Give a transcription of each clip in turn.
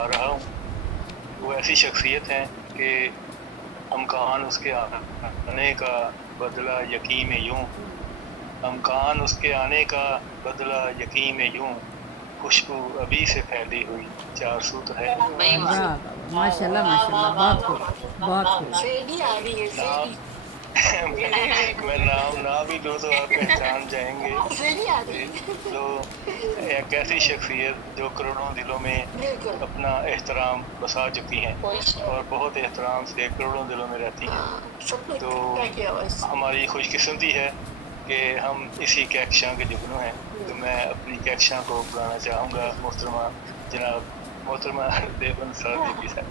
रहा हूँ वो ऐसी शख्सियत हैं कि अमकान उसके आने का बदला यकीन में यूं, अमकान उसके आने का बदला यकीन में यूं, खुशबू अभी से फैली हुई चार सू तो है। वाह वाह, माशाल्लाह माशाल्लाह, बहुत खूब बहुत खूब। नाम मैं नाम ना भी लूँ तो आप पहचान जाएंगे। जो एक ऐसी शख्सियत जो करोड़ों दिलों में अपना एहतराम बसा चुकी हैं और बहुत एहतराम से करोड़ों दिलों में रहती हैं। तो हमारी खुशकिस्मती है कि हम इसी कैक्शा के जुगनू हैं। तो मैं अपनी कैक्शा को बुलाना चाहूँगा मोहतरमा जनाब मोहतरमा देवबंद साहब जी साहब।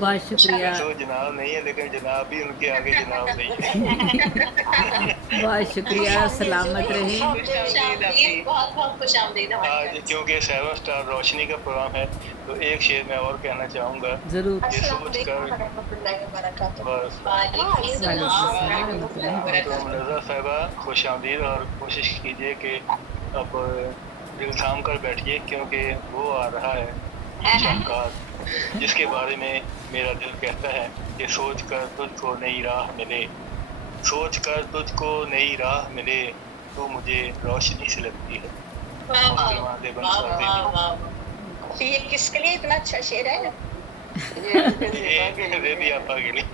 बहुत शुक्रिया, तो जनाब नहीं है लेकिन जनाब भी उनके आगे जनाब नहीं है। बहुत शुक्रिया, सलामत रहें। बहुत बहुत खुश आमदीद आज क्योंकि 7 स्टार रोशनी का प्रोग्राम है तो एक शेर मैं और कहना चाहूँगा। ज़रूर। ये सोच कर बस तो मुनज़्ज़र साहिबा खुश आमदीद और कोशिश कीजिए कि अब दिल थाम कर बैठिए क्योंकि वो आ रहा है शाहकार जिसके बारे में मेरा दिल कहता है कि सोच कर तुझको नई राह मिले, सोच कर तुझको नई राह मिले, तो मुझे रोशनी से लगती है। मोहतरमा देवबंद साहब ये किसके लिए इतना अच्छा शेर है? ये रेबी आपा के लिए।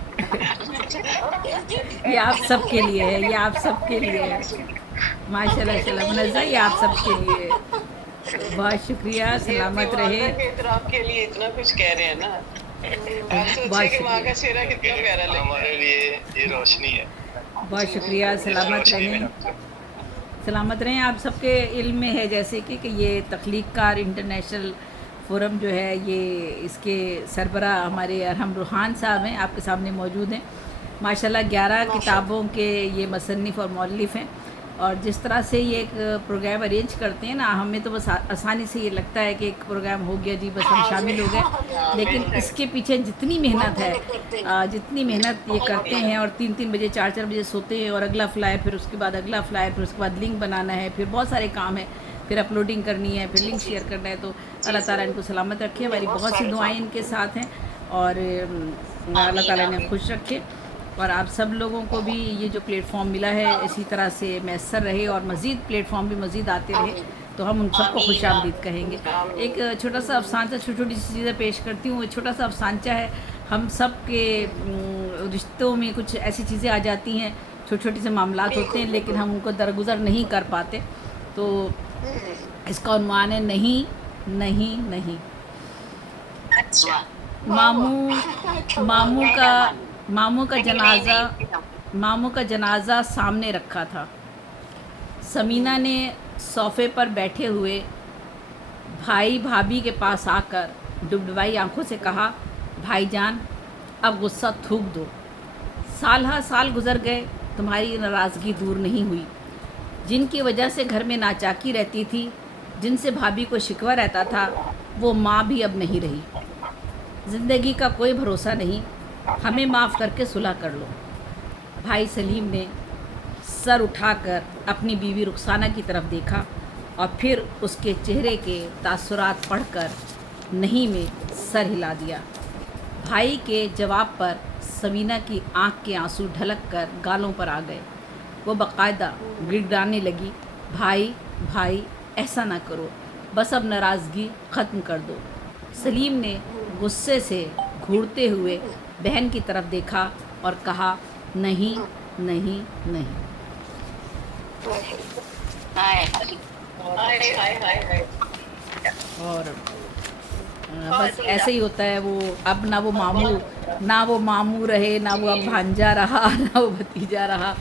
ये आप सबके लिए है, ये आप सबके लिए है। माशाल्लाह माशाल्लाह, मुनज़्ज़ा, ये आप सबके लिए है। बहुत शुक्रिया, सलामत रहे। एहतराम के लिए इतना कुछ कह रहे हैं ना, आप सोचिए कि माँ का चेहरा कितना प्यारा लगता है। हमारे लिए ये रोशनी है। बहुत शुक्रिया, सलामत रहें, सलामत रहें। आप सबके इल्म में है जैसे कि ये तख्लीक कार इंटरनेशनल फोरम जो है, ये इसके सरबरा हमारे अरहम रूहान साहब हैं, आपके सामने मौजूद हैं। माशाल्लाह 11 किताबों के ये मुसन्निफ़ और मौल्लिफ़ हैं और जिस तरह से ये एक प्रोग्राम अरेंज करते हैं ना, हमें तो बस आसानी से ये लगता है कि एक प्रोग्राम हो गया जी, बस हम शामिल हो गए, लेकिन इसके पीछे जितनी मेहनत है, जितनी मेहनत ये करते हैं और 3-3 बजे 4-4 बजे सोते हैं और अगला फ्लायर, फिर उसके बाद अगला फ्लायर, फिर उसके बाद लिंक बनाना है, फिर बहुत सारे काम है, फिर अपलोडिंग करनी है, फिर लिंक शेयर करना है। तो अल्लाह ताला इनको सलामत रखे, हमारी बहुत सी दुआएं इनके साथ हैं और अल्लाह ताला इन्हें खुश रखे और आप सब लोगों को भी ये जो प्लेटफॉर्म मिला है इसी तरह से मैसर रहे और मज़ीद प्लेटफॉर्म भी मज़ीद आते रहे, तो हम उन सबको खुश आमदीद कहेंगे। एक छोटा सा अफसानचा, छोटी छोटी सी चीज़ें पेश करती हूँ। छोटा सा अफसानचा है, हम सब के रिश्तों में कुछ ऐसी चीज़ें आ जाती हैं, छोटे छोटे से मामलात होते हैं, लेकिन हम उनको दरगुजर नहीं कर पाते। तो इसका उन्वान है नहीं नहीं नहीं। मामू का जनाजा सामने रखा था। समीना ने सोफ़े पर बैठे हुए भाई भाभी के पास आकर डुबडुबाई आंखों से कहा, भाईजान अब गुस्सा थूक दो, साल हा साल गुज़र गए, तुम्हारी नाराज़गी दूर नहीं हुई। जिनकी वजह से घर में नाचाकी रहती थी, जिनसे भाभी को शिकवा रहता था, वो माँ भी अब नहीं रही। ज़िंदगी का कोई भरोसा नहीं, हमें माफ़ करके सुलह कर लो। भाई सलीम ने सर उठाकर अपनी बीवी रुखसाना की तरफ देखा और फिर उसके चेहरे के तासुरात पढ़कर नहीं में सर हिला दिया। भाई के जवाब पर समीना की आंख के आंसू ढलक कर गालों पर आ गए। वो बाकायदा गिड़गिड़ाने लगी, भाई भाई ऐसा ना करो, बस अब नाराज़गी ख़त्म कर दो। सलीम ने गुस्से से घूरते हुए बहन की तरफ देखा और कहा, नहीं नहीं नहीं। और बस ऐसे ही होता है। वो अब ना वो मामू रहे, ना वो अब भांजा रहा, ना वो भतीजा रहा।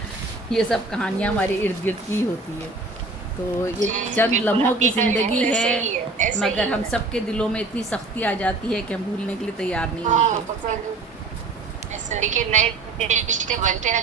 ये सब कहानियाँ हमारे इर्द गिर्द की होती है। तो ये चंद लम्हों की ज़िंदगी है, मगर हम सब के दिलों में इतनी सख्ती आ जाती है कि हम भूलने के लिए तैयार नहीं होते। लेकिन नए रिश्ते बनते हैं।